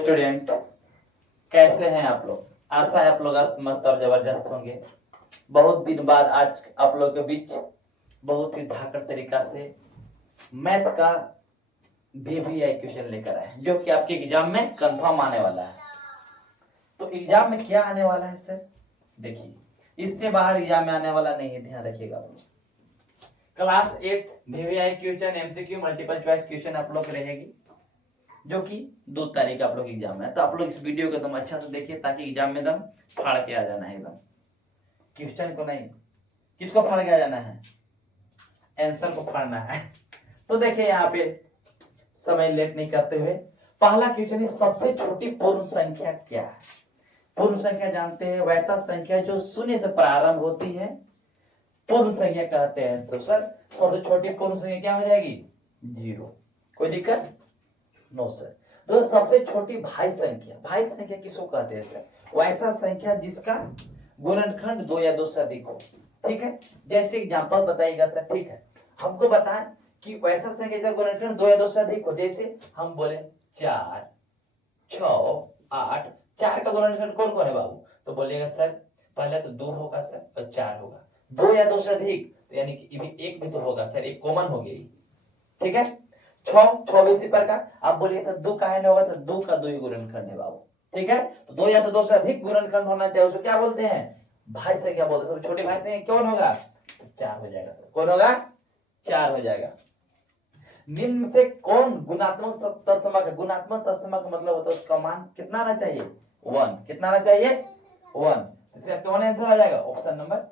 Student, कैसे हैं आप लोग? आशा है आप लोग मस्त और जबरदस्त होंगे। बहुत दिन बाद आज आप लोग के बीच बहुत ही धाकड़ तरीका से मैथ का VVI क्वेश्चन लेकर आए, जो कि आपके एग्जाम में कंफर्म आने वाला है। तो एग्जाम में क्या आने वाला है सर? देखिए, इससे बाहर एग्जाम में आने वाला नहीं है, ध्यान रखिएगा आप लोग। Class 8 VVI question, MCQ, multiple choice question आप लोग रहेगी, जो कि 2 तारीख आप लोग एग्जाम में है। तो आप लोग इस वीडियो को एकदम अच्छा से देखिए, ताकि एग्जाम में एकदम फाड़ के आ जाना है। एकदम क्वेश्चन को नहीं, किसको फाड़ के आ जाना है? आंसर को फाड़ना है। तो देखिए यहाँ पे समय लेट नहीं करते हुए पहला क्वेश्चन है, सबसे छोटी पूर्ण संख्या क्या है? पूर्ण संख्या जानते हैं, वैसा संख्या जो शून्य से प्रारंभ होती है पूर्ण संख्या कहते हैं। तो सर सबसे छोटी पूर्ण संख्या क्या हो जाएगी? 0। कोई दिक्कत? No sir. तो सबसे छोटी भाज्य संख्या किसको कहते हैं सर? वैसा संख्या जिसका गुणनखंड 2 या 2 से अधिक हो। ठीक है, जैसे एग्जांपल बताइएगा सर। ठीक है, हमको बताएं कि वैसा संख्या जिसका गुणनखंड 2 या 2 से अधिक हो। जैसे हम बोले 4, 6, 8। 4 का गुणनखंड कौन कौन है बाबू? तो बोलिएगा सर पहले तो 2 होगा सर और 4 होगा। 2 या 2 से अधिक तो यानी कि एक भी तो होगा सर, एक कॉमन हो गई। ठीक है, 6 भी इसी प्रकार। आप बोलिए सर 2 काहे नहीं होगा? सर 2 का 2 ही गुणनखंड है बाबू। ठीक है, तो 2 या 2 से अधिक गुणनखंड होना चाहिए, उसको क्या बोलते हैं? भाज्य संख्या बोलते हैं। छोटी भाज्य संख्या कौन होगा? तो 4 हो जाएगा सर। कौन होगा? 4 हो जाएगा। निम्न से कौन गुणात्मक तत्समक है? गुणात्मक तत्समक मतलब होता है उसका मान कितना आना चाहिए? 1। कितना आना चाहिए? 1। इसका कौन आंसर आ जाएगा? Option number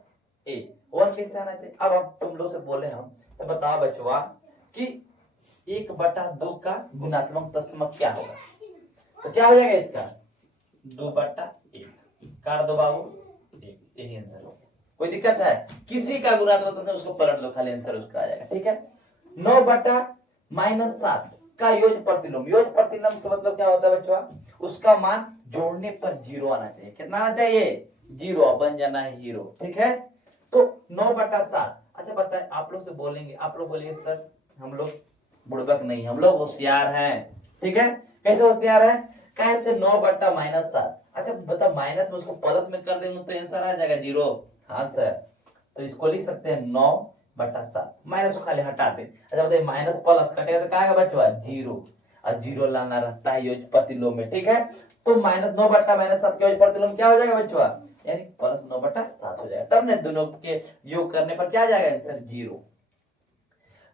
A. 1 कैसे आना चाहिए? अब तुम लोग से बोले हम, तो बताओ बचवा कि 1/2 का गुणात्मक तत्समक क्या होगा? तो क्या हो जाएगा इसका? 2/1। काट दो बाबू, 1। यही आंसर हो। कोई दिक्कत है? किसी का गुणात्मक तत्समक उसको पलट लो, खाली आंसर उसका आ जाएगा। ठीक है, 9/-7 का योग प्रतिलोम। योग प्रतिलोम का मतलब क्या होता है बच्चों? उसका मान जोड़ने पर 0 आना चाहिए। कितना आना चाहिए? 0। बन जाना है हीरो। ठीक है, तो 9/7। अच्छा बताए, आप लोग से बोलेंगे, आप लोग बोलिए सर हम लोग बुड़बक नहीं, हम लोग होशियार हैं। ठीक है, कैसे होशियार है? कैसे? 9/-7। अच्छा बता, माइनस में उसको प्लस में कर देंगे तो आंसर आ जाएगा 0। हाँ सर, तो इसको लिख सकते हैं 9/7। माइनस को खाली हटा दे। अच्छा बताइए, माइनस प्लस कटेगा तो क्या आएगा बच्चों? 0। और 0 लाना रहता है योग प्रतिलोम में। ठीक है, तो -9/-7 का योग प्रतिलोम क्या हो जाएगा बच्चों? यानी +9/7 हो जाएगा। तब ने दोनों के योग करने पर क्या आ जाएगा आंसर? 0।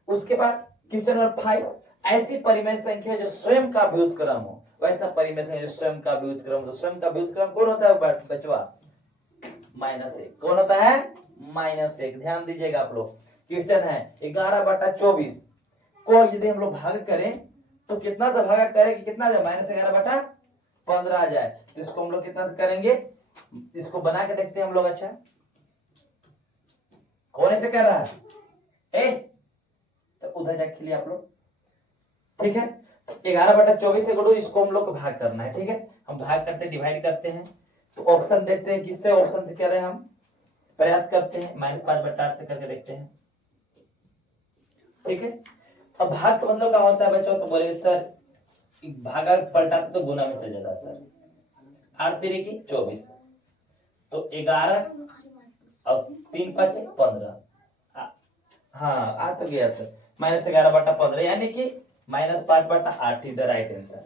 उसके बाद क्वेश्चन नंबर 5, ऐसी परिमेय संख्या जो स्वयं का व्युत्क्रम हो। वैसा परिमेय संख्या जो स्वयं का व्युत्क्रम। तो स्वयं का व्युत्क्रम कौन होता है बचवा? -1। कौन होता है? -1। ध्यान दीजिएगा आप लोग। क्वेश्चन है 11/24 को यदि हम लोग भाग करें तो कितना से भागा करें कि कितना जाए? -11/15 आ जाए। तो इसको हम लोग कितना से करेंगे? इसको बना के देखते हैं हम लोग। अच्छा कौन ऐसे कर रहा है? तो उधर जाके खेलिए आप लोग। ठीक है, 11/24 से गुणो इसको हम लोग को भाग करना है। ठीक है, हम भाग करते डिवाइड करते हैं। तो ऑप्शन देखते हैं, किससे ऑप्शन से कह रहे हैं हम? प्रयास करते हैं -5/8 से करके देखते हैं। ठीक है, अब भाग का मतलब क्या होता है बच्चों? तो बोले सर भागा पलटाते तो गुना में चल जाता है सर। 8 3 की 24, तो 11 और 3 5 15। हाँ आ तो गया सर। -11/15 यानी कि -5/8 इज द राइट आंसर।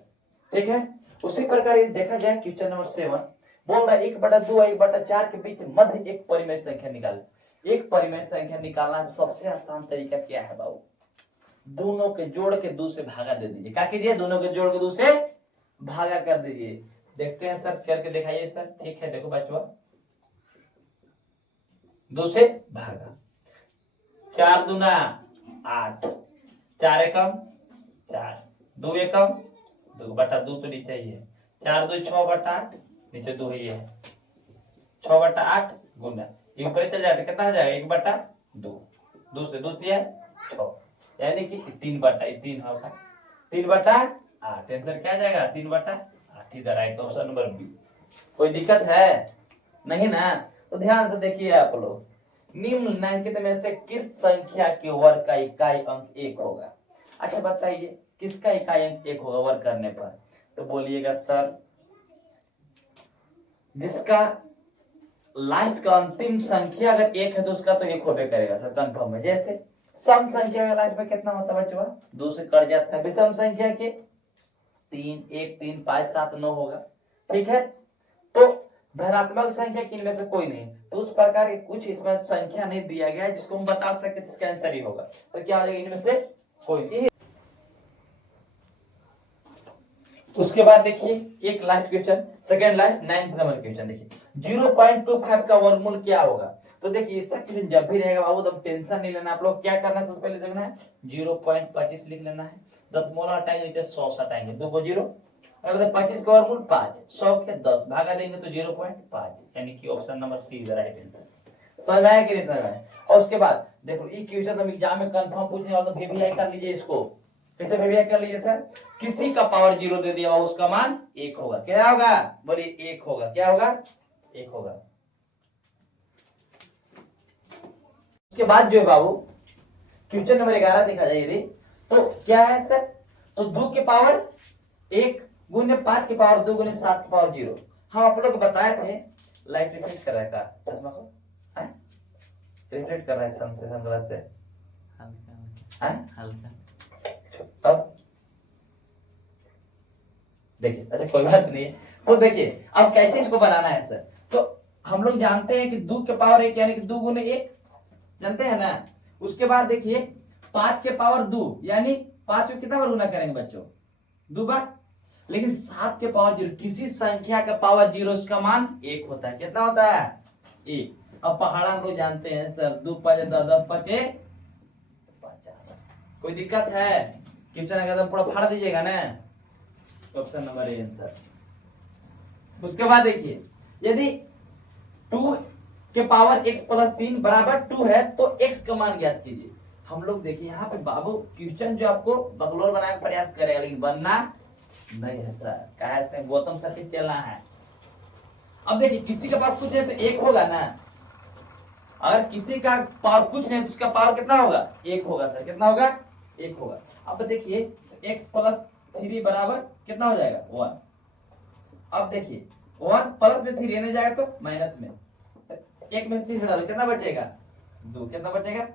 ठीक है, उसी प्रकार ये देखा जाए क्वेश्चन नंबर 7 बोल रहा है 1/2 और 1/4 के बीच मध्य एक परिमेय संख्या निकाल। एक परिमेय संख्या निकालना सबसे आसान तरीका क्या है बाबू? दोनों के जोड़ के 2 से भागा दे दीजिए। क्या कीजिए? दोनों के जोड़ के 2 से भागा कर दीजिए। देखते हैं सर, करके दिखाइए सर। ठीक है, देखो बच्चों, 2 से भागा। 4 दूना 8, 4 एकम 4, 2 एकम 2/2 तो नीचे ही है। 4 2 6/8, नीचे 2 ही है। 6/8 गुना ये ऊपर चल जाए कितना हो जाएगा? 1/2। 2 से 2 दिया 6, यानी कि 3/3 होगा। 3/8 आंसर क्या आ जाएगा? 3/8 इधर राइट ऑप्शन नंबर बी। कोई दिक्कत है? नहीं ना? तो ध्यान से देखिए आप लोग, निम्नलिखित में से किस संख्या के वर्ग का इकाई अंक 1 होगा? अच्छा बताइए, किसका इकाई अंक 1 होगा वर्ग करने पर? तो बोलिएगा सर जिसका लास्ट का अंतिम संख्या अगर एक है तो उसका तो एक होबे करेगा सर, कंफर्म है। जैसे सम संख्या का लास्ट में कितना होता है बच्चों? 2 से कट जाता है। विषम संख्या के 3, 1, 3, 5, 7, 9 होगा। ठीक है, तो धनात्मक संख्या किनमें से कोई नहीं, तो उस प्रकार के कुछ इसमें संख्या नहीं दिया गया है जिसको हम बता सके इसका आंसर ही होगा। तो क्या हो जाएगा? इनमें से कोई नहीं। उसके बाद देखिए एक last question, second last 9th number question देखिए, 0.25 का वर्गमूल क्या होगा? तो देखिए इसका क्वेश्चन जब भी रहेगा बाबू तब टेंशन नहीं लेना, आप लोग क्या करना है सबसे पहले देखना है 0.25 लिख लेना है, दशमलव हटाएंगे नीचे 100 हटाएंगे, 2 को 0, अगर 25 का वर्गमूल 5, 100 के 10 भागा देंगे तो 0.5, यानी कि option number C is right answer. समझ आया कि नहीं समझ आया? और उसके बाद देखो ये क्वेश्चन हम एग्जाम में कंफर्म पूछने वाला, तो वीवीआई कर लीजिए इसको। कैसे वीवीआई कर लीजिए सर? किसी का पावर 0 दे दिया उसका मान 1 होगा। क्या होगा? बोलिए 1 होगा। क्या होगा? 1 होगा। उसके बाद जो है बाबू क्वेश्चन नंबर 11 देखा जाए यदि, तो क्या है सर? तो 2 के पावर 1 गुने 5 के पावर 2 गुने 7 के पावर 0। हम आप लोग को बताए थे, लाइट रिफ्लेक्ट कर रहा है का चश्मा को, रिफ्लेक्ट कर रहा है सन से, सनग्लास से हल्का। अब देखिए, अच्छा कोई बात नहीं है। तो देखिए अब कैसे इसको बनाना है सर, तो हम लोग जानते हैं कि 2 के पावर 1 यानी कि 2 गुने 1 जानते हैं ना। उसके बाद देखिए 5 के पावर 2 यानी 5 को कितना बार गुना करेंगे बच्चों? 2 बार। लेकिन 7 के पावर 0, किसी संख्या का पावर 0 उसका मान 1 होता है। कितना होता है? 1। अब पहाड़ा हम लोग जानते हैं सर, 2 5 10 5 50। कोई दिक्कत है? क्वेश्चन अगर पूरा फाड़ दीजिएगा ना, ऑप्शन नंबर ए आंसर। उसके बाद देखिए यदि 2 के पावर x प्लस 3 बराबर 2 है तो x का मान ज्ञात कीजिए। हम लोग देखिए यहाँ पे बाबू क्वेश्चन जो आपको बकलोल बनाने का प्रयास करेगा, लेकिन बनना नहीं है सर, कहा से गौतम सर के चलना है। अब देखिए किसी का पावर कुछ है तो 1 होगा ना, अगर किसी का पावर कुछ नहीं तो उसका पावर कितना होगा? 1 होगा सर। कितना होगा? 1 होगा। अब देखिए x प्लस 3 बराबर कितना हो जाएगा? 1। अब देखिए 1 प्लस में 3 रहने जाएगा तो माइनस में, 1 में से 3 हटा दो कितना बचेगा? 2। कितना बचेगा?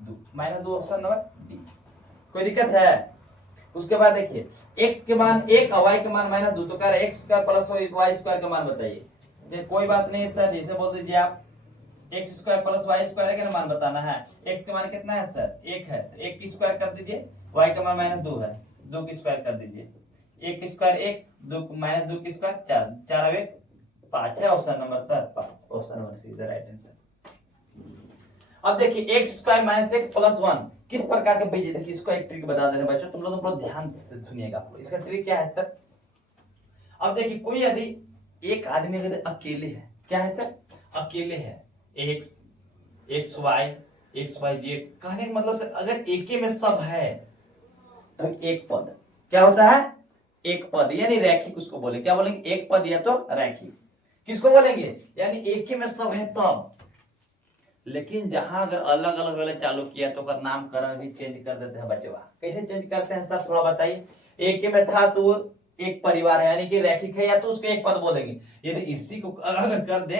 2 माइनस 2, ऑप्शन नंबर डी। कोई दिक्कत है? उसके बाद देखिए x के मान 1 और y के मान -2, तो कह रहा है x square plus y square का मान बताइए। ये कोई बात नहीं सर, जैसे बोल दीजिए आप x square plus y square का मान बताना है। x के मान कितना है सर? 1 है, तो 1 की स्क्वायर कर दीजिए, y का मान -2 है, 2 की स्क्वायर कर दीजिए, 1 की स्क्वायर 1, 2 -2 की स्क्वायर 4, 4 और 1 5 है, option number sir 5, option number C is the right answer. अब देखिए x square minus x plus 1 किस प्रकार का भेजे, देखिए इसको एक ट्रिक बता दे रहे बच्चों, तुम लोग बहुत ध्यान से सुनिएगा। आपको इसका ट्रिक क्या है सर? अब देखिए कोई यदि एक आदमी अगर अकेले है, क्या है सर? अकेले है, x y z, कहने का मतलब सर अगर एक ही में सब है तो एक पद क्या होता है? एक पद, यानी रैखिक उसको बोले, क्या बोलेंगे? एक पद या तो रैखिक। किसको बोलेंगे? यानी एक ही में सब है तब। लेकिन जहां अगर अलग अलग वाले चालू किया तो उसका नामकरण भी चेंज कर देते हैं बच्चों। कैसे चेंज करते हैं सर थोड़ा बताइए? एक में था तो एक परिवार है यानी कि रैखिक है, या तो उसको एक पद बोलेंगे। यदि इसी को अगर कर दे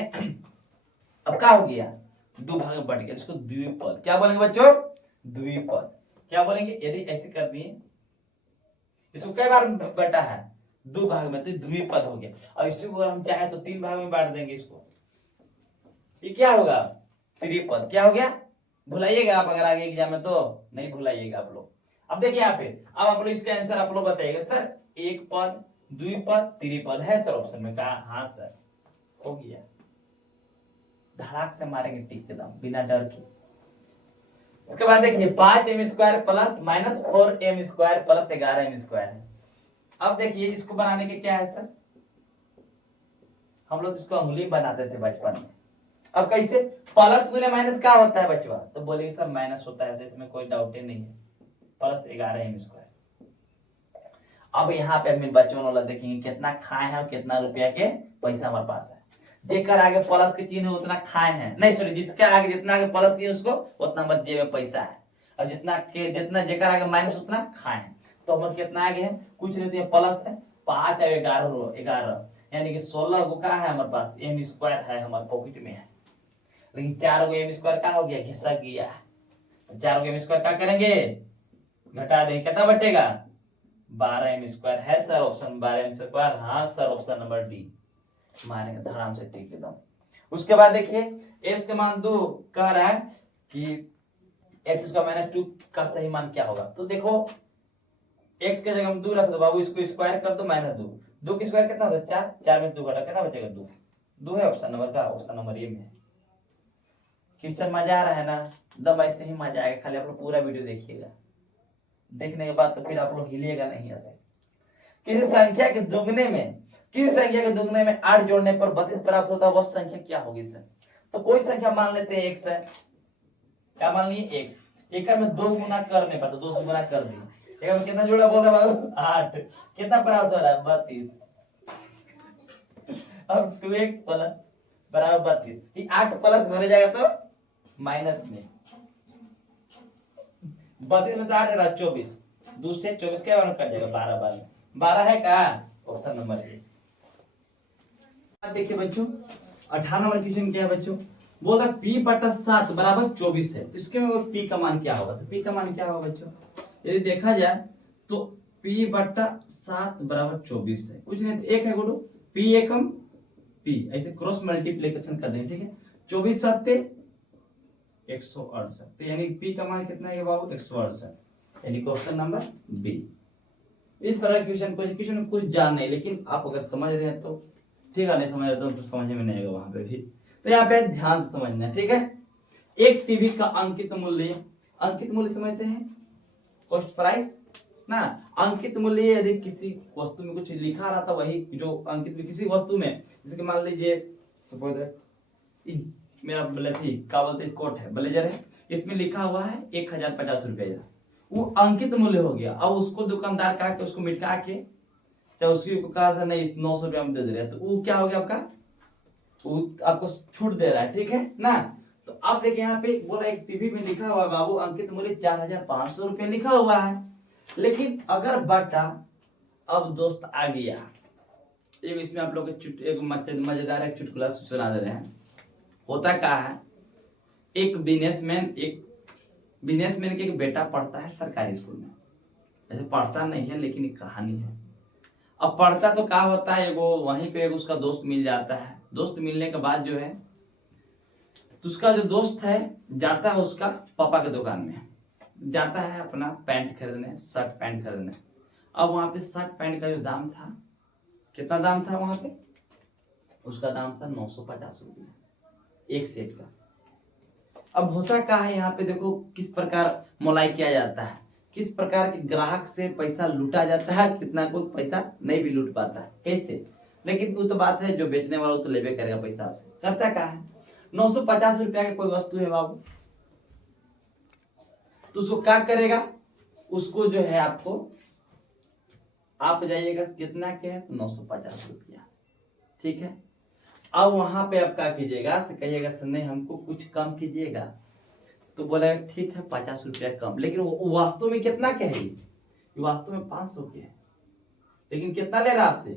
अब क्या हो गया? 2 भाग में बढ़ गया, इसको द्विपद क्या बोलेंगे बच्चों? द्विपद क्या बोलेंगे? यदि ऐसे कर दिए, इसको कई बार बटा है 2 भाग में, तो द्विपद हो गया। और इसी को अगर हम चाहे तो 3 भाग में बांट देंगे इसको, ये क्या होगा? त्रिपद। क्या हो गया? भुलाइएगा आप अगर आगे एग्जाम में, तो नहीं भुलाइएगा आप लोग। अब देखिए यहाँ पे, अब आप लोग इसका आंसर आप लोग बताइएगा सर, एक पद, द्विपद, त्रिपद है सर ऑप्शन में? कहा हाँ सर, हो गया। धड़ाक से मारेंगे टिक के दम बिना डर के। इसके बाद देखिए 5m square plus -4m square plus 11m square है। अब देखिए इसको बनाने के क्या है सर? हम लोग इसको अंगुली बनाते थे बचपन में। अब कैसे? प्लस गुने माइनस क्या होता है बच्चों? तो बोलेंगे सर माइनस होता है, इसमें कोई डाउट ही नहीं है, प्लस 11m स्क्वायर। अब यहाँ पे हम बच्चों वाला देखेंगे कितना खाए हैं और कितना रुपया के पैसा हमारे पास है। जेकर आगे प्लस के चिन्ह उतना खाए हैं, नहीं सॉरी, जिसके आगे जितना आगे प्लस की उसको उतना मत जेब में पैसा है, और जितना जेकर आगे माइनस उतना खाए हैं। तो हम कितना आगे है? कुछ नहीं, तो प्लस है, 5 और 11 यानी कि 16 को क्या है हमारे पास एम स्क्वायर है हमारे पॉकेट में है, लेकिन 4 को एम स्क्वायर क्या हो गया घिसा गया। 4 को एम स्क्वायर क्या करेंगे घटा देंगे, कितना बचेगा 12 एम स्क्वायर है सर ऑप्शन 12 एम स्क्वायर। हाँ सर ऑप्शन नंबर डी मानेंगे आराम से ठीक एकदम। उसके बाद देखिए x का मान 2 कह रहा है कि x स्क्वायर माइनस 2 का सही मान क्या होगा। तो देखो x के जगह हम 2 रख दो बाबू, इसको स्क्वायर कर दो माइनस 2, 2 की स्क्वायर कितना होता है 4, 4 में 2 घटा कितना बचेगा 2, 2 है ऑप्शन नंबर का, ऑप्शन नंबर ए में। क्वेश्चन मजा आ रहा है ना, एकदम ऐसे ही मजा आएगा, खाली आप लोग पूरा वीडियो देखिएगा, देखने के बाद तो फिर आप लोग हिलिएगा नहीं ऐसे। किसी संख्या के दुगने में 8 जोड़ने पर 32 प्राप्त होता है, वह संख्या क्या होगी सर। तो कोई संख्या मान लेते हैं x है, क्या मान लिए x, एक में 2 गुना करने पर, तो 2 से गुना कर दिए, एक में कितना जोड़ा बोल रहा बाबू 8, कितना प्राप्त हो रहा है 32। अब 2x प्लस बराबर 32, 8 प्लस भरे जाएगा तो माइनस में 32 में से 8 हटा 24, 2 से 24 के बार कट जाएगा 12 12 है का ऑप्शन नंबर ए। देखिए बच्चों 18 नंबर क्वेश्चन क्या है बच्चों, बोल रहा p बटा 7 बराबर 24 है, तो इसके में p का मान क्या होगा। तो p का मान क्या होगा बच्चों, यदि देखा जाए तो p बटा 7 बराबर 24 है, कुछ नहीं तो एक है गुरु p एकम p, ऐसे क्रॉस मल्टीप्लिकेशन कर देंगे ठीक है। 24 सत्ते 168, तो यानी p का मान कितना है बाबू 168, यानी क्वेश्चन नंबर बी। इस तरह क्वेश्चन में कुछ जान नहीं, लेकिन आप अगर समझ रहे हैं तो ठीक है, नहीं समझ रहे तो समझ में नहीं आएगा वहां पे भी। तो यहाँ पे ध्यान से समझना है ठीक है। एक टीवी का अंकित मूल्य समझते हैं कॉस्ट प्राइस ना। अंकित मूल्य यदि किसी वस्तु में कुछ लिखा रहा था, वही जो अंकित किसी वस्तु में, जैसे कि मान लीजिए सपोज मेरा क्या बोलते हैं कोट है, ब्लेजर है, इसमें लिखा हुआ है 1050 रुपया, वो अंकित मूल्य हो गया। अब उसको दुकानदार कहा के उसको मिटा के चाहे उसकी कहा था नहीं 900 रुपया में दे दे रहे, तो वो क्या हो गया आपका, वो आपको छूट दे रहा है ठीक है ना। तो अब देखिए यहाँ पे बोला एक टीवी में लिखा हुआ है बाबू अंकित मूल्य 4500 रुपया लिखा हुआ है, लेकिन अगर बटा अब दोस्त आ गया, इसमें आप लोग एक मजेदार एक चुटकुला सुना दे रहे हैं। होता क्या है, एक बिजनेसमैन के एक बेटा पढ़ता है सरकारी स्कूल में, ऐसे पढ़ता नहीं है लेकिन एक कहानी है। अब पढ़ता तो क्या होता है, वो वहीं पे उसका दोस्त मिल जाता है, दोस्त मिलने के बाद जो है तो उसका जो दोस्त है जाता है उसका पापा के दुकान में, जाता है अपना पैंट खरीदने, शर्ट पैंट खरीदने। अब वहां पे शर्ट पैंट का जो दाम था, कितना दाम था वहां पे, उसका दाम था 950 रुपये एक सेट का। अब होता क्या है यहाँ पे देखो किस प्रकार मोलाई किया जाता है, किस प्रकार के ग्राहक से पैसा लूटा जाता है, कितना कोई पैसा नहीं भी लूट पाता है कैसे, लेकिन वो तो बात है जो बेचने वाला तो लेवे करेगा पैसा आपसे। करता क्या है 950 रुपया की कोई वस्तु है बाबू, तो उसको क्या करेगा, उसको जो है आपको आप जाइएगा कितना क्या है 950 रुपया ठीक है। अब वहां पे आप क्या कीजिएगा, कहिएगा सर नहीं हमको कुछ कम कीजिएगा, तो बोला ठीक है 50 रुपया कम, लेकिन वो वास्तव में कितना क्या है, वास्तव में 500 के है, लेकिन कितना ले रहा आपसे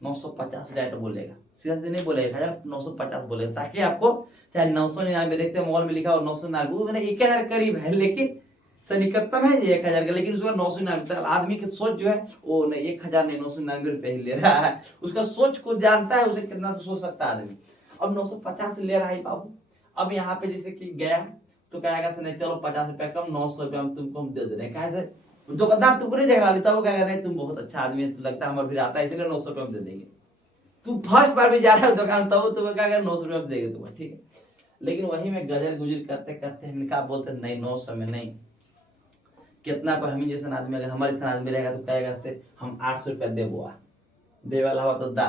950 डायरेक्ट बोलेगा, सीधा नहीं बोलेगा 1950 बोलेगा, ताकि आपको चाहे 999 देखते हैं मॉल में लिखा हो 999 1000 करीब है, लेकिन सन्निकटतम है 1000 का, लेकिन उसका 999 आदमी की सोच जो है वो नहीं 1000 नहीं 999 रुपए ही ले रहा है, उसका सोच को जानता है उसे कितना तो सोच सकता है आदमी। अब 950 ले रहा है बाबू, अब यहाँ पे जैसे कि गया तो कहेगा नहीं चलो 50 रुपया कम 900 रुपया में तुमको हम दे दे रहे हैं, कहे दुकानदार तुमको नहीं देख रहा, तब वो कहेगा नहीं तुम बहुत अच्छा आदमी है, तो लगता है हमारे फिर आता है इसलिए 900 रुपया में दे देंगे। तू फर्स्ट बार भी जा रहा है दुकान तब तुम्हें कहेगा 900 रुपया में देंगे तुम्हें ठीक है, लेकिन वही में गजर गुजर करते करते निकाह बोलते नहीं 900 में नहीं, कितना पर हमें जैसा आदमी अगर हमारे जैसा आदमी रहेगा तो कहेगा से हम 800 रुपया दे बुआ, दे वाला हुआ तो दा,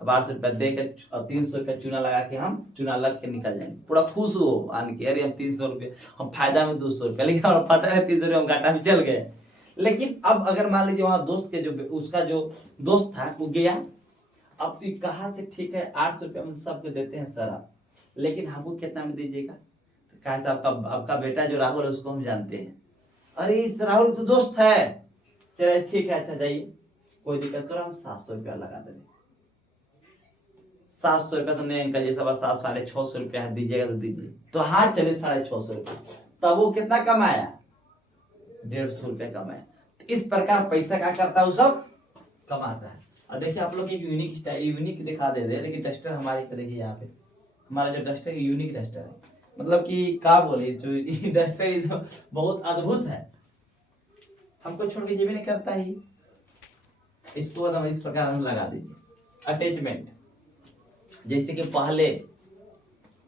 अब 800 रुपया दे के और 300 रुपया चूना लगा के हम चूना लग के निकल जाएंगे, पूरा खुश हो आने के अरे हम 300 रुपये हम फायदा में 200 रुपया, लेकिन हमारा पता है 300 रुपये हम घाटा में चल गए। लेकिन अब अगर मान लीजिए वहां दोस्त के जो उसका जो दोस्त था वो गया, अब तो कहा से ठीक है 800 रुपया में सबके देते हैं सर आप, लेकिन हमको कितना में दीजिएगा, तो कहा से आपका बेटा जो राहुल है उसको हम जानते हैं, अरे इस राहुल तो दोस्त है, चले ठीक है अच्छा जाइए कोई दिक्कत तो हम 700 रुपया लगा देंगे। 700 रुपया तो नहीं अंकल जी, सब 650 रुपया दीजिएगा तो दीजिए। तो हाँ चलिए 650 रुपया। तब वो कितना कमाया? 150 रुपया कमाया। तो इस प्रकार पैसा क्या करता है, वो सब कमाता है। और देखिए आप लोग एक यूनिक स्टाइल, यूनिक दिखा दे रहे हैं। देखिए डस्टर हमारे को देखिए यहाँ पे, हमारा जो डस्टर है यूनिक डस्टर है, मतलब कि क्या बोले, जो डस्टर बहुत अद्भुत है, हमको छोड़ के ये भी नहीं करता ही। इसको हम इस प्रकार हम लगा दीजिए अटैचमेंट। जैसे कि पहले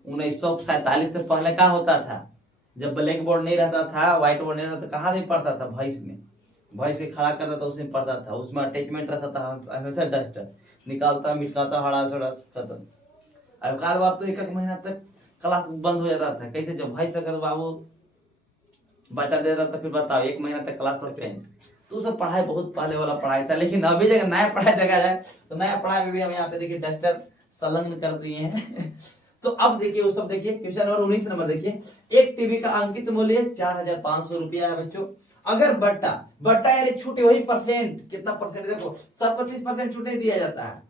1947 से पहले क्या होता था, जब ब्लैक बोर्ड नहीं रहता था, व्हाइट बोर्ड नहीं रहता, तो कहाँ नहीं पढ़ता था, भैंस में, भैंस के खड़ा करता था उसमें पढ़ता था। उसमें अटैचमेंट रहता था हमेशा, डस्टर निकालता मिटाता हड़ा सड़ा खत्म। अब काल बार तो एक महीना तक क्लास बंद हो जाता था। कैसे, जब भैंस अगर बाबू बचा देता था, फिर बताओ 1 महीना तक क्लास सस्पेंड। तो सब पढ़ाई बहुत पहले वाला पढ़ाई था। लेकिन अभी जगह नया पढ़ाई देखा जाए तो नया पढ़ाई में भी हम यहाँ पे देखिए डस्टर संलग्न कर दिए हैं। तो अब देखिए वो सब देखिए, क्वेश्चन नंबर 19 नंबर देखिए, एक टीवी का अंकित मूल्य 4500 रुपया है बच्चों। अगर बट्टा यानी छूट वही परसेंट, कितना परसेंट, देखो सबको 30% छूट नहीं दिया जाता है,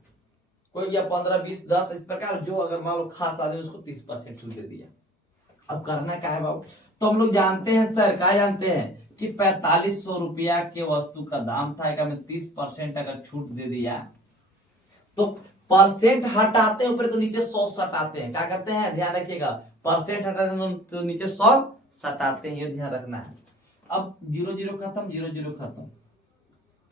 कोई या 15 20 10 इस प्रकार, जो अगर मान लो खास आदमी उसको 30% छूट दे दिया। अब करना क्या है बाबू, तो हम लोग जानते हैं सर, क्या जानते हैं कि 4500 रुपया के वस्तु का दाम था, एक में 30% अगर छूट दे दिया तो परसेंट हटाते हैं ऊपर तो नीचे 100 सटाते हैं। क्या करते हैं, ध्यान रखिएगा, परसेंट हटाते हैं तो नीचे 100 सटाते हैं, ये ध्यान रखना है। अब 0 0 खत्म, 0 0 खत्म,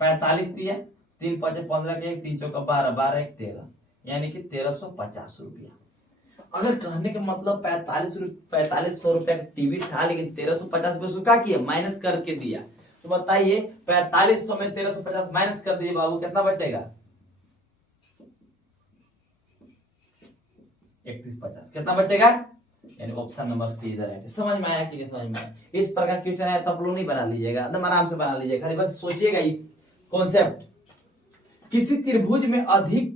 45 दिया, 3 5 15 के 1, 3 चौका 12, 12 1 13, यानी कि 1350 रुपया। अगर कहने का मतलब 4500 रुपया का टीवी था, लेकिन 1350 रुपये क्या किया, माइनस करके दिया। तो बताइए 4500 में 1350 माइनस कर दिए बाबू, कितना बचेगा, 3150, कितना बचेगा, यानी ऑप्शन नंबर सी इधर है। समझ में आया कि नहीं समझ में आया? इस प्रकार क्वेश्चन आया तब लोग नहीं बना लीजिएगा, एकदम आराम से बना लीजिएगा, खाली बस सोचिएगा ये कॉन्सेप्ट। किसी त्रिभुज में अधिक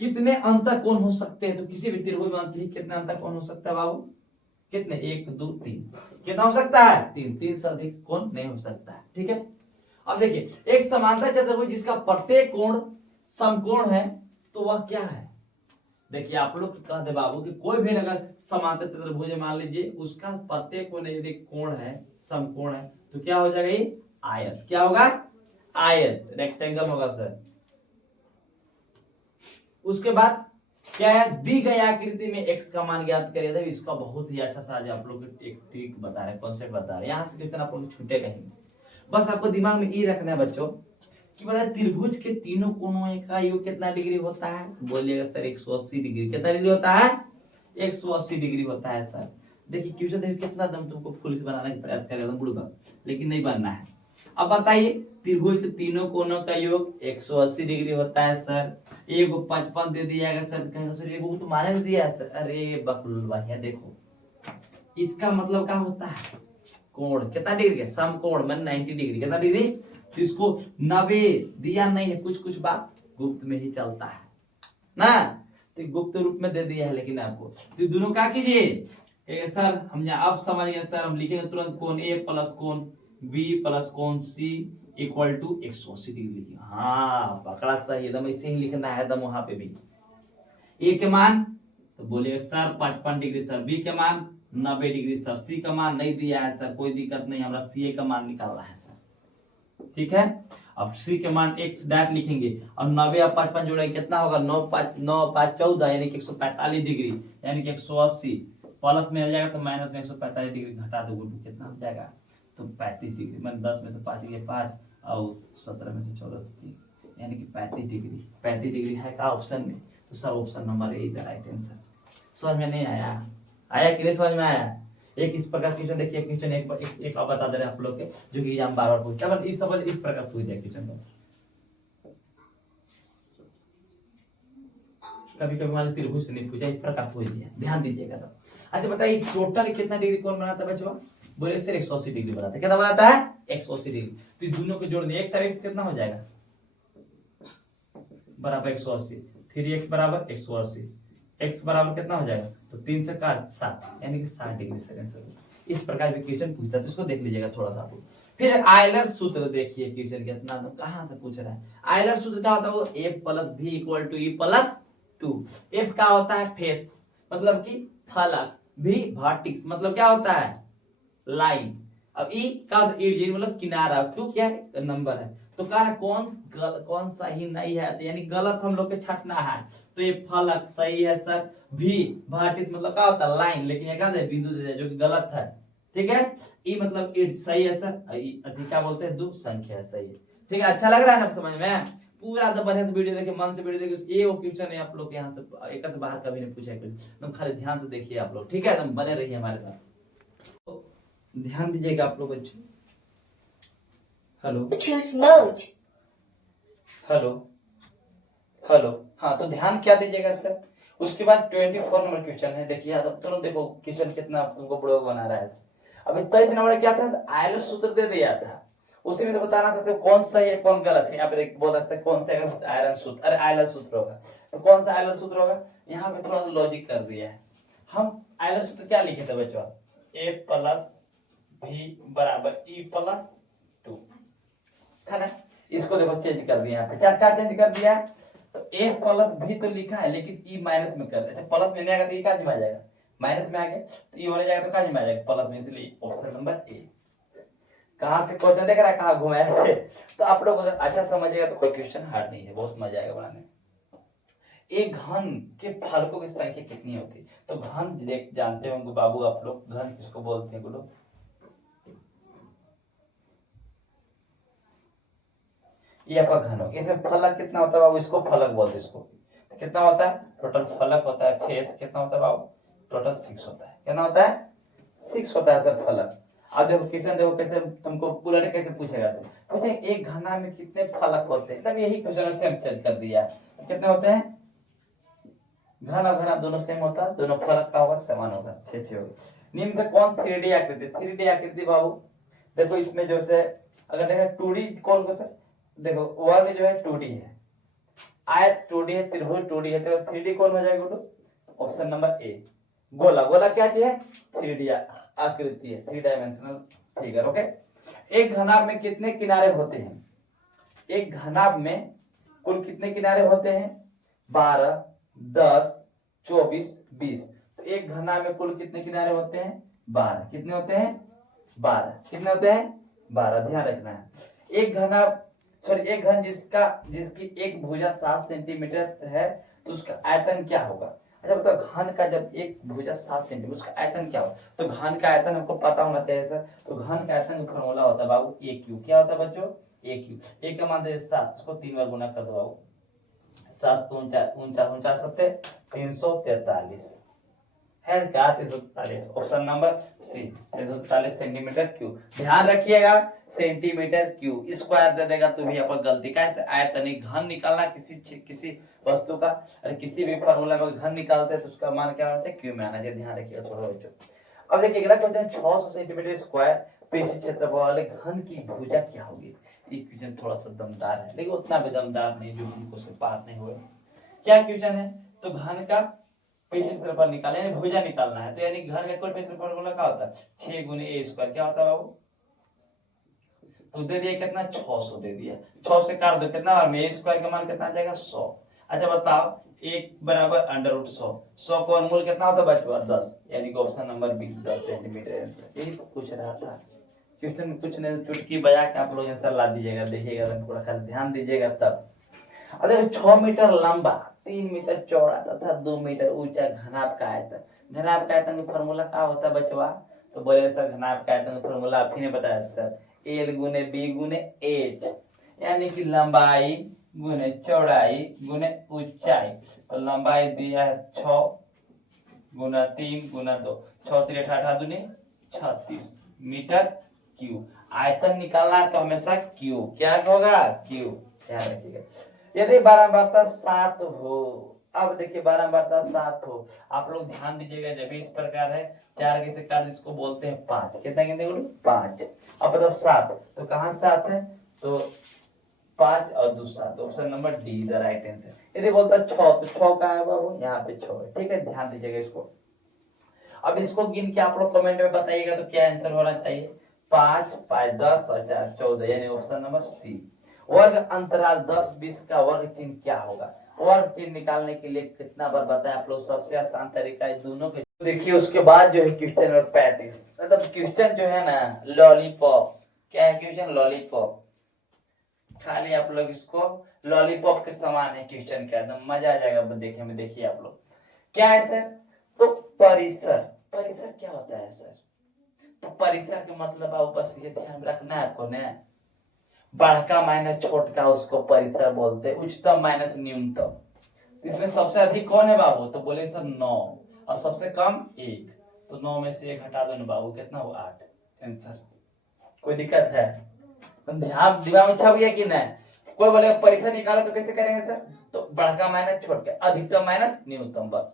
कितने अंतर कोण हो सकते हैं, तो किसी भी त्रिभुज में अधिक कितने अंतर कोण हो सकता है बाबू, कितने, 1 2 3, कितना हो सकता है, 3 से अधिक कोण नहीं हो सकता है। ठीक है, अब देखिए एक समांतर चतुर्भुज जिसका प्रत्येक कोण समकोण है, तो वह क्या है। देखिए आप लोग कह दे बाबू कि कोई भी अगर समांतर चतुर्भुज मान लीजिए, उसका प्रत्येक कोण यदि कोण है, समकोण है, तो क्या हो जाएगा, ये आयत। क्या होगा, आयत, रेक्टेंगल होगा सर। उसके बाद क्या है, दी गई आकृति में x का मान ज्ञात करिए। था इसका बहुत ही अच्छा सा आज आप लोग एक ट्रिक बता रहे हैं, कॉन्सेप्ट बता रहे हैं, यहाँ से कितना आप लोग छूटेगा ही। बस आपको दिमाग में ये रखना है बच्चों कि बताए त्रिभुज के तीनों कोणों का योग कितना डिग्री होता है, बोलिएगा सर 180 डिग्री। कितना डिग्री होता है, 180 डिग्री होता है सर। देखिए क्वेश्चन देखिए कितना दम तुमको पुलिस बनाने का प्रयास करेगा बुढ़गा, लेकिन नहीं बनना है। अब बताइए त्रिभुज के तीनों कोणों का योग 180 डिग्री होता है सर। एगो 55 दे दिया गया सर, कहेगा सर एगो तुम्हारे ने दिया है सर। अरे बकलुल भैया देखो, इसका मतलब क्या होता है, कोण कितना डिग्री है, समकोण में 90 डिग्री। कितना डिग्री, तो इसको 90 दिया नहीं है, कुछ बात गुप्त में ही चलता है ना, तो गुप्त रूप में दे दिया है। लेकिन आपको तो दोनों क्या कीजिए सर, हम अब समझ गए सर, हम लिखेंगे तुरंत कोण A प्लस कोण B प्लस कोण C इक्वल टू 180 डिग्री। हाँ पकड़ा सही, एकदम ऐसे ही लिखना है एकदम। वहां पे भी A के मान तो बोलिए सर 55 डिग्री सर, B के मान 90 डिग्री सर, C का मान नहीं दिया है सर, कोई दिक्कत नहीं, हमारा CA का मान निकालना है सर। ठीक है, अब C के मान x डैट लिखेंगे और 90 और 55 जोड़ेंगे, कितना होगा, 9 5 14, यानी कि 145 डिग्री, यानी कि 180 प्लस में आ जाएगा तो माइनस में 145 डिग्री घटा दो, कितना हो जाएगा, तो 35 डिग्री। मैंने 10 में से 5 गए 5 और 17 में से 14 3, यानी कि 35 डिग्री। 35 डिग्री है का ऑप्शन में, तो sir option number A is right answer. समझ में नहीं आया, आया कि नहीं समझ में आया? एक इस प्रकार क्वेश्चन देखिए, क्वेश्चन एक और बता दे रहे हैं आप लोग के, जो कि एग्जाम बार-बार पूछता है, बस इस समझ इस प्रकार पूछ दिया क्वेश्चन। कभी-कभी मान लीजिए त्रिभुज से नहीं पूछा, इस प्रकार पूछ दिया, ध्यान दीजिएगा तब। अच्छा बताइए टोटल कितना डिग्री कोण बनाता है बच्चों, बोले सर 180 डिग्री बनाता है। कितना बनाता है, 180 डिग्री। तो दोनों को जोड़ दिए, x और x कितना हो जाएगा, बराबर 180, 3x बराबर 180, x बराबर कितना हो जाएगा, तो 3 से काट 7, यानी कि 60 डिग्री सेकंड से। इस प्रकार के क्वेश्चन पूछता है, तो इसको देख लीजिएगा थोड़ा सा आप। फिर आयलर सूत्र देखिए क्वेश्चन कितना तो कहां से पूछ रहा है। आयलर सूत्र क्या होता है, वो F plus V equal to E plus 2। F क्या होता है, फेस मतलब कि फलक, V वर्टिक्स मतलब क्या होता है, लाइन, अब E का इर्जिन मतलब किनारा, 2 क्या है, नंबर है। तो कह रहा कौन सही नहीं है, तो यानी गलत हम लोग के छटना है। तो ये फलक सही है सर, V वर्टिक्स मतलब क्या होता है, लाइन, लेकिन ये क्या दे, बिंदु दे जो कि गलत है। ठीक है, ई मतलब इट सही है सर, क्या बोलते हैं, दो संख्या सही है। ठीक है, अच्छा लग रहा है ना समझ में। पूरा तो बढ़िया से वीडियो देखिए, मन से वीडियो देखिए, ये वो क्वेश्चन है आप लोग के यहाँ से एक से बाहर कभी नहीं पूछा है, तुम खाली ध्यान से देखिए आप लोग। ठीक है, तुम बने रहिए हमारे साथ, तो ध्यान दीजिएगा आप लोग बच्चों। हेलो हेलो हेलो, हाँ तो ध्यान क्या दीजिएगा सर। उसके बाद 24 नंबर क्वेश्चन है, देखिए अब तुरंत देखो क्वेश्चन कितना तुमको प्रयोग बना रहा है। अब 23 नंबर क्या था, आयलर सूत्र दे दिया था, उसी में तो बताना था तो कौन सही है कौन गलत है। यहाँ पे बोल सकते हैं कौन सा आयरन सूत्र, अरे आयलर सूत्र होगा, तो कौन सा आयलर सूत्र होगा। यहाँ पे थोड़ा सा लॉजिक कर दिया है। हम आयलर सूत्र क्या लिखे थे बच्चों, A प्लस V बराबर E प्लस 2 था ना। इसको देखो चेंज कर दिया, यहाँ पे क्या क्या चेंज कर दिया, तो A प्लस V तो लिखा है लेकिन E माइनस में कर देते, प्लस में नहीं आएगा तो E काज में आ जाएगा, माइनस में आ गया तो E होने जाएगा तो काज में आ जाएगा प्लस में, इसलिए ऑप्शन नंबर ए। कहां से क्वेश्चन देख रहा है, कहां घुमाया से। तो आप लोग अगर अच्छा समझिएगा तो कोई क्वेश्चन हार्ड नहीं है, बहुत मजा आएगा बनाने। एक घन के फलकों की संख्या कितनी होती है, तो घन देख जानते होंगे बाबू आप लोग, घन किसको बोलते हैं बोलो, ये आपका घन हो। इसमें फलक कितना होता है बाबू, इसको फलक बोलते हैं, इसको तो कितना होता है, टोटल फलक होता है, फेस कितना होता है बाबू, टोटल 6 होता है। कितना होता है, 6 होता है सर फलक। अब देखो क्वेश्चन देखो कैसे तुमको उलट कैसे पूछेगा सर, पूछे एक घना में कितने फलक होते हैं, तब यही क्वेश्चन सेम चेंज कर दिया है। तो कितने होते हैं, घन और घना दोनों सेम होता है, दोनों फलक का होगा समान होगा, 6 होगा। निम्न से कौन 3D आकृति, 3D आकृति बाबू देखो इसमें जो से अगर देखें 2D कौन कौन सा, देखो वर्ग जो है 2D है, आयत 2D है, त्रिभुज 2D है, तो 3D कौन हो जाएगा बेटो, ऑप्शन नंबर ए। गोला, गोला क्या चीज है, 3D आकृति है, 3 डायमेंशनल फिगर। ओके, एक घनाभ में कितने किनारे होते हैं, एक घनाभ में कुल कितने किनारे होते हैं, 12 10 24 20। तो एक घनाभ में कुल कितने किनारे होते हैं, 12। कितने होते हैं, 12। कितने होते हैं, 12, ध्यान रखना है। एक घनाभ सॉरी एक घन जिसकी एक भुजा 7 सेंटीमीटर है, तो उसका आयतन क्या होगा। अच्छा बताओ, घन का जब एक भुजा 7 सेंटीमीटर, उसका आयतन क्या होगा। तो घन का आयतन हमको पता होना चाहिए सर। तो घन का आयतन का फॉर्मूला होता है बाबू ए क्यू। क्या होता है बच्चों, ए क्यू। ए का मान दे 7, उसको 3 बार गुना कर दो बाबू, 7 49 343 है क्या, 343, option number C 343 centimetre cube. ध्यान रखिएगा सेंटीमीटर क्यूब, स्क्वायर दे देगा तो भी आपका गलती। कैसे आयतन घन निकालना किसी वस्तु का, अरे किसी भी फार्मूला में घन निकालते हैं तो उसका मान क्या होता है, क्यूब में आना चाहिए। ध्यान रखिएगा थोड़ा बच्चों। अब देखिए अगला क्वेश्चन, 600 सेंटीमीटर स्क्वायर पृष्ठ क्षेत्रफल वाले घन की भुजा क्या होगी। ये क्वेश्चन थोड़ा सा दमदार है, लेकिन उतना भी दमदार नहीं जो हमको से पार नहीं हुए। क्या क्वेश्चन है, तो घन का पृष्ठ क्षेत्रफल निकाले, यानी भुजा निकालना है। तो यानी घन का कुल क्षेत्रफल फॉर्मूला क्या होता है, 6 गुने ए स्क्वायर। क्या होता है बाबू, तो दे दिया कितना, 600 दे दिया, 6 से काट दो कितना बार में, ए स्क्वायर का मान कितना आ जाएगा, 100। अच्छा बताओ, 1 बराबर अंडर रूट 100, 100 का वर्गमूल कितना होता है बच्चों, 10, यानी कि option number B 10 centimetre answer. यही पूछ रहा था क्वेश्चन, कुछ नहीं चुटकी बजा के आप लोग आंसर ला दीजिएगा, देखिएगा थोड़ा सा ध्यान दीजिएगा तब। अगर 6 मीटर लंबा, 3 मीटर चौड़ा तथा 2 मीटर ऊंचा घनाभ का आयतन, घनाभ का आयतन का फॉर्मूला क्या होता है बचवा, तो बोले सर घनाभ का आयतन का फॉर्मूला आप ही ने बताया सर, एल गुने बी गुने एच, यानी कि लंबाई गुने चौड़ाई गुने ऊंचाई। तो लंबाई दिया है 6 गुना 3 गुना 2, 6 3 18 दूनी 36 मीटर क्यूब। आयतन निकालना है तो हमेशा क्यूब, क्या होगा, क्यूब। ध्यान रखिएगा। यदि बारंबारता 7 हो, अब देखिए बारंबारता 7 हो, आप लोग ध्यान दीजिएगा, जब इस प्रकार है 4 के से काट, इसको बोलते हैं 5। कितना गिनते हैं, 5। अब बताओ 7, तो कहां 7 है, तो 5 और 2 7, option number D is the right answer. यदि बोलता 6, तो 6 कहां है बाबू, यहाँ पे 6 है। ठीक है, ध्यान दीजिएगा इसको। अब इसको गिन के आप लोग कमेंट में बताइएगा तो क्या आंसर होना चाहिए। 5 5 10 और 4 14, यानी ऑप्शन नंबर सी। वर्ग अंतराल 10 20 का वर्ग चिन्ह क्या होगा? वर्ग चिन्ह निकालने के लिए कितना बार बताएं आप लोग? सबसे आसान तरीका है दोनों के। देखिए उसके बाद जो है क्वेश्चन नंबर 35, मतलब क्वेश्चन जो है ना लॉलीपॉप। क्या है क्वेश्चन? लॉलीपॉप। खाली आप लोग इसको लॉलीपॉप के समान है क्वेश्चन के अंदर, मजा आ जाएगा देखने में। देखिए आप लोग क्या है सर, तो परिसर। परिसर क्या होता है सर? तो परिसर का मतलब आप बस ये ध्यान रखना है आपको ना, बड़का माइनस छोटका उसको परिसर बोलते हैं, उच्चतम माइनस न्यूनतम। तो इसमें सबसे अधिक कौन है बाबू? तो बोले सर 9, और सबसे कम 1, तो 9 में से 1 हटा दो ना बाबू, कितना हो? 8 आंसर। कोई दिक्कत है? ध्यान दिमाग में छप गया कि नहीं? कोई बोलेगा परिसर निकाला तो कैसे करेंगे सर? तो बड़का माइनस छोटका, अधिकतम माइनस न्यूनतम, बस।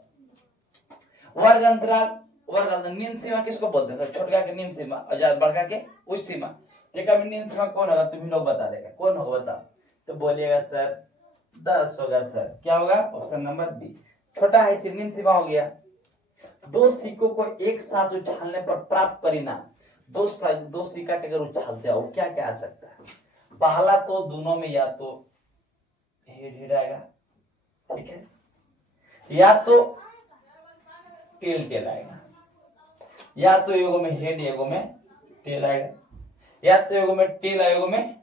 वर्ग अंतराल, वर्ग अंतराल निम्न सीमा किसको बोलते हैं सर? छोटका के निम्न सीमा और ज्यादा बड़का के उच्च सीमा। ये कभी निम्न सीमा कौन होगा? तुम ही लोग बता देगा कौन होगा, बताओ। तो बोलिएगा सर 10 होगा सर। क्या होगा? Option number B. छोटा है इसी निम्न सीमा हो गया। दो सिक्कों को एक साथ उछालने पर प्राप्त परिणाम, दो सिक्का के अगर उछालते हो क्या क्या आ सकता है? पहला तो दोनों में या तो हेड हेड आएगा, ठीक है, या तो टेल टेल आएगा, या तो एगो में हेड एगो में टेल आएगा, या तो एगो में टेल एगो में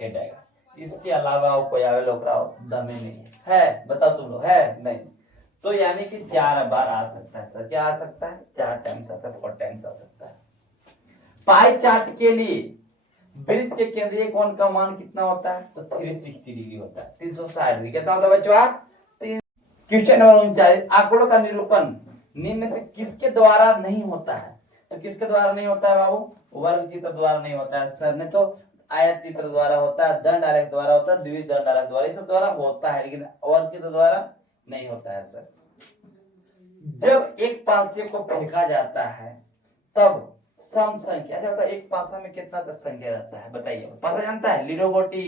हेड आएगा। इसके अलावा कोई आवे लोकरा दमे नहीं है, बताओ तुम लोग है नहीं? तो यानी कि 4 बार आ सकता है सर। क्या आ सकता है? 4 टाइम्स आता है, 4 टाइम्स आ सकता है। पाई चार्ट के लिए वृत्त के केंद्रीय कोण का मान कितना होता है? तो 360 डिग्री होता है, 360 डिग्री। कितना होता है बच्चों? क्वेश्चन नंबर 39, आंकड़ों का निरूपण निम्न में से किसके द्वारा नहीं होता है? तो किसके द्वारा नहीं होता है बाबू? वर्ग चित्र द्वारा नहीं होता है सर, ने तो आयत चित्र द्वारा होता है, दंड आलेख द्वारा होता है, द्विविध दंड आलेख द्वारा, इस सब द्वारा होता है, लेकिन वर्ग चित्र द्वारा नहीं होता है सर। जब एक पासे को फेंका जाता है तब सम संख्या क्या होता है? एक पासा में कितना तक संख्या रहता है बताइए? पासा जानता है? लीडो गोटी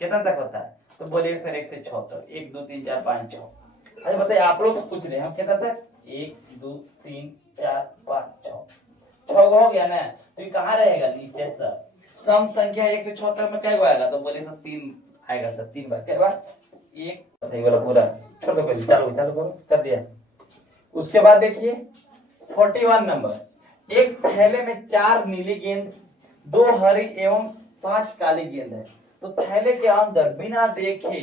कितना तक होता है? तो बोलिए सर 1 से 6 तक, 1 2 3 4 5 6। अच्छा बताइए, आप लोग से पूछ रहे हैं हम कितना तक? 1 2 3 4 5 6, 6 हो गया ना? तो ये कहाँ रहेगा? नीचे सर। सम संख्या 1 से 6 तक में क्या आएगा? तो बोलिए सर 3 आएगा सर, 3 बार। क्या बार? 1 बताइए पूरा छोड़ दो, चालू चालू करो, कर दिया। उसके बाद देखिए 41 नंबर, एक थैले में 4 नीली गेंद, 2 हरी एवं 5 काली गेंद है। तो थैले के अंदर बिना देखे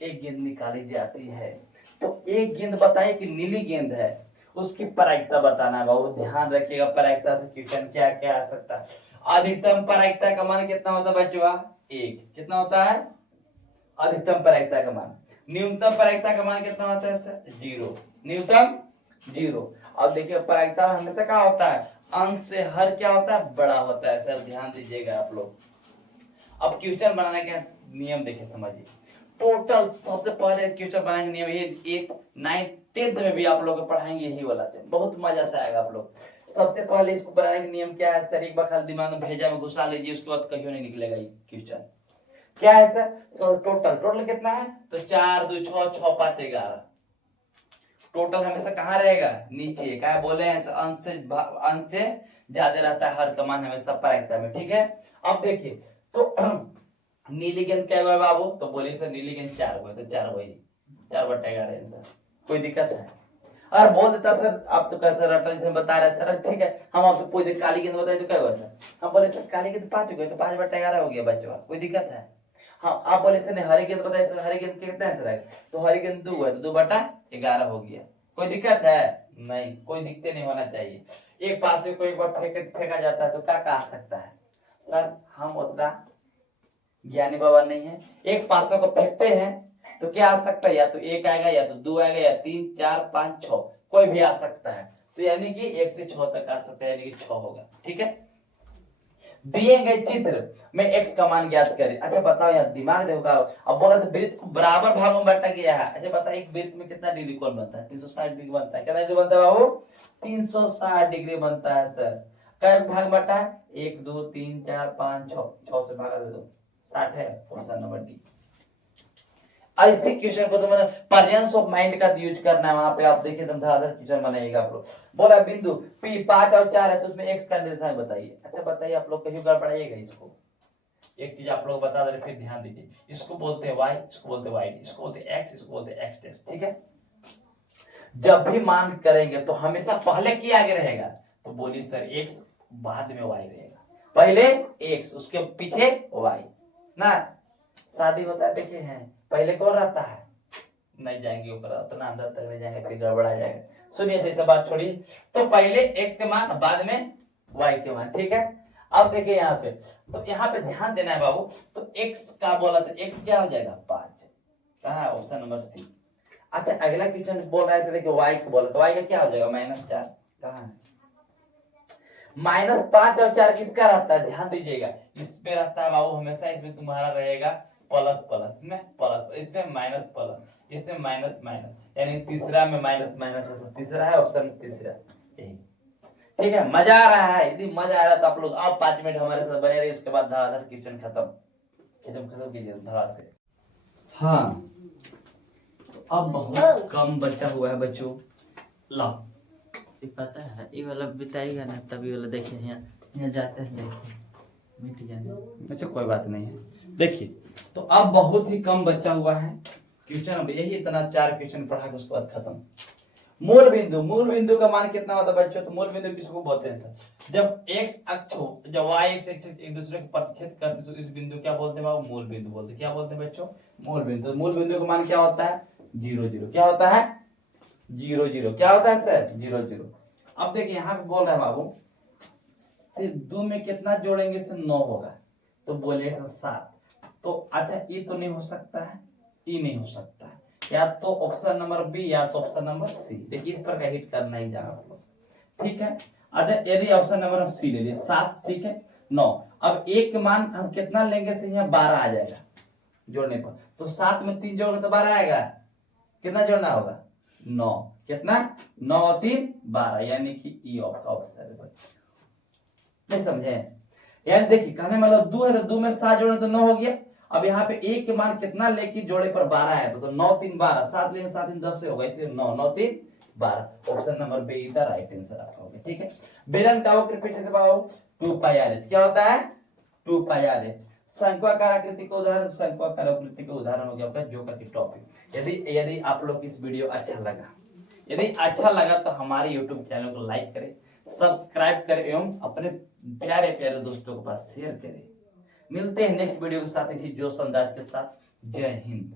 एक गेंद निकाली जाती है। तो एक गेंद बताइए कि नीली गेंद है, उसकी प्रायिकता बताना है बाबू। ध्यान रखिएगा, प्रायिकता से क्वेश्चन क्या क्या आ सकता है। अधिकतम प्रायिकता का मान कितना होता है बच्चों? 1। कितना होता है अधिकतम प्रायिकता का मान? न्यूनतम प्रायिकता का मान कितना होता है सर? 0। न्यूनतम 0। अब देखिए प्रायिकता में हमेशा क्या होता है? अंश से हर क्या होता है? बड़ा होता है सर, ध्यान दीजिएगा आप लोग। अब क्वेश्चन बनाने के नियम देखिए, समझिए। टोटल सबसे पहले क्वेश्चन बनाने का नियम ये 8 9 10th में भी आप लोग पढ़ाएंगे यही वाला थे, बहुत मजा से आएगा आप लोग। सबसे पहले इसको बनाने का नियम क्या है सर? एक बार खाली दिमाग में भेजा में घुसा लीजिए, उसके बाद कहीं नहीं निकलेगा ये क्वेश्चन। क्या है सर? सो टोटल कितना है? तो 4 2 6 6 5 11। टोटल हमेशा कहाँ रहेगा? नीचे। क्या बोले हैं? अंश से ज्यादा रहता है हर का मान हमेशा प्रायिकता में, ठीक है। अब देखिए तो नीली गेंद क्या हुआ बाबू? तो बोलिए सर नीली गेंद 4 हुआ, तो 4 वही 4/11 आंसर। कोई दिक्कत है? और बोल देता सर आप तो कैसे रटन से बता रहे सर, ठीक है हम आपको कोई काली गेंद बताए तो क्या हुआ सर? हम बोले सर काली गेंद 5 हो गए, तो 5/11 हो गया बच्चों, कोई दिक्कत है? हाँ आप बोले सर हरी गेंद बताए तो हरी गेंद कितना आंसर आएगा? तो हरी गेंद 2 है, तो 2/11 हो गया। कोई दिक्कत है? नहीं, कोई दिक्कत नहीं होना चाहिए। एक पास से कोई एक बार फेंका जाता है तो क्या कहा सकता है सर? हम उतना ज्ञानी बाबा नहीं है। एक पासों को फेंकते हैं तो क्या आ सकता है? या तो 1 आएगा, या तो 2 आएगा, या 3 4 5 6, कोई भी आ सकता है। तो यानी कि 1 से 6 तक आ सकता है, यानी कि 6 होगा, ठीक है। दिए गए चित्र में x का मान ज्ञात करें। अच्छा बताओ यार, दिमाग देखो। अब बोला तो वृत्त को बराबर भागों में बांटा गया है। अच्छा बताओ एक वृत्त में कितना डिग्री कोण बनता है? 360 डिग्री बनता है। कितना डिग्री बनता है बाबू? 360 डिग्री बनता है सर। क्या भाग बांटा है? 1 2 3 4 5 6, 6 से भागा दे दो, 60 है, ऑप्शन नंबर डी। ऐसे क्वेश्चन को तो मैंने प्रेजेंस ऑफ माइंड का यूज करना है, वहां पे आप देखिए एकदम धड़ाधड़ क्वेश्चन बनाइएगा आप लोग। बोला बिंदु P 5 और 4 है तो उसमें x का निर्देशांक है, बताइए। अच्छा बताइए आप लोग कहीं गड़बड़ाइएगा इसको। एक चीज आप लोग बता दे, फिर ध्यान दीजिए, इसको बोलते हैं y, इसको बोलते हैं y, इसको बोलते हैं x, इसको बोलते हैं x टेस्ट, ठीक है। जब भी मान करेंगे तो हमेशा पहले क्या आगे रहेगा, तो बोलिए सर x बाद में y रहेगा, पहले x उसके पीछे y ना। शादी होता है देखे हैं, पहले कौन रहता है, नहीं जाएंगे ऊपर, उतना अंदर तक नहीं जाएंगे फिर गड़बड़ा जाएगा। सुनिए जैसे बात छोड़िए, तो पहले x के मान बाद में y के मान, ठीक है। अब देखिए यहाँ पे, तो यहाँ पे ध्यान देना है बाबू, तो x का बोला तो x क्या हो जाएगा 5, कहाँ है ऑप्शन नंबर सी। अच्छा अगला क्वेश्चन बोल रहा है देखिए y को बोला तो y का क्या हो जाएगा -4, कहाँ है -5 और 4 किसका रहता है, ध्यान दीजिएगा, इसमें रहता है बाबू हमेशा, इसमें तुम्हारा रहेगा प्लस प्लस में प्लस, इसमें माइनस प्लस, इसमें माइनस माइनस, यानी तीसरा में माइनस माइनस है, तीसरा है ऑप्शन तीसरा, यही ठीक है। मजा आ रहा है, यदि मजा आ रहा है तो आप लोग अब 5 मिनट हमारे साथ बने रहिए, उसके बाद धड़ाधड़ क्वेश्चन खत्म कीजिए धड़ा से। हाँ अब बहुत कम बचा हुआ है बच्चों, ला पता है ये वाला बिताएगा ना, तभी वाला देखिए यहाँ जाते हैं, देखिए मिट जाने, अच्छा कोई बात नहीं है। देखिए तो अब बहुत ही कम बचा हुआ है क्वेश्चन, अब यही इतना 4 क्वेश्चन पढ़ा के उसके बाद खत्म। मूल बिंदु का मान कितना होता है बच्चों, तो मूल बिंदु किसको बोलते हैं, जब x अक्ष हो, जब y अक्ष एक दूसरे को प्रतिच्छेद करते तो इस बिंदु क्या बोलते हैं बाबू, मूल बिंदु बोलते हैं। क्या बोलते हैं बच्चों, मूल बिंदु। मूल बिंदु का मान क्या होता है 0 0, क्या होता है 0 0, क्या होता है सर 0 0। अब देखिए यहाँ पे बोल रहे हैं बाबू सिर्फ 2 में कितना जोड़ेंगे से 9 होगा, तो बोले 7, तो अच्छा ये तो नहीं हो सकता है, ये नहीं हो सकता है, या तो ऑप्शन नंबर बी या तो ऑप्शन नंबर सी। देखिए इस पर का हिट करना ही जाना आप लोग, ठीक है। अच्छा यदि ऑप्शन नंबर हम सी ले लिए 7, ठीक है 9, अब एक के मान हम कितना लेंगे से यहाँ 12 आ जाएगा जोड़ने पर, तो 7 में 3 जोड़ने तो 12 आएगा, कितना जोड़ना होगा 9, कितना 9 और 3 12, यानी कि ई का ऑप्शन है बच्चे, नहीं समझे। यानी देखिए कहने मतलब 2 है तो 2 में 7 जोड़े तो 9 हो गया। अब यहाँ पे एक के मान कितना लेके जोड़े पर 12 है, तो 9 3 12, 7 लेंगे 7 3 10 से होगा, इसलिए 9 9 3 12, option number B is the right answer आपका होगा, ठीक है। बेलन का वक्र फिर से बाबू 2 पाई r h, क्या होता है 2 पाई r h। शंक्वाकार आकृति का उदाहरण, शंक्वाकार आकृति का उदाहरण हो गया आपका ज्योमेट्री की टॉपिक। यदि आप लोग इस वीडियो अच्छा लगा, यदि अच्छा लगा तो हमारे YouTube चैनल को लाइक करें, सब्सक्राइब करें एवं अपने प्यारे प्यारे दोस्तों के पास शेयर करें। मिलते हैं नेक्स्ट वीडियो के साथ इसी जोश अंदाज के साथ। जय हिंद।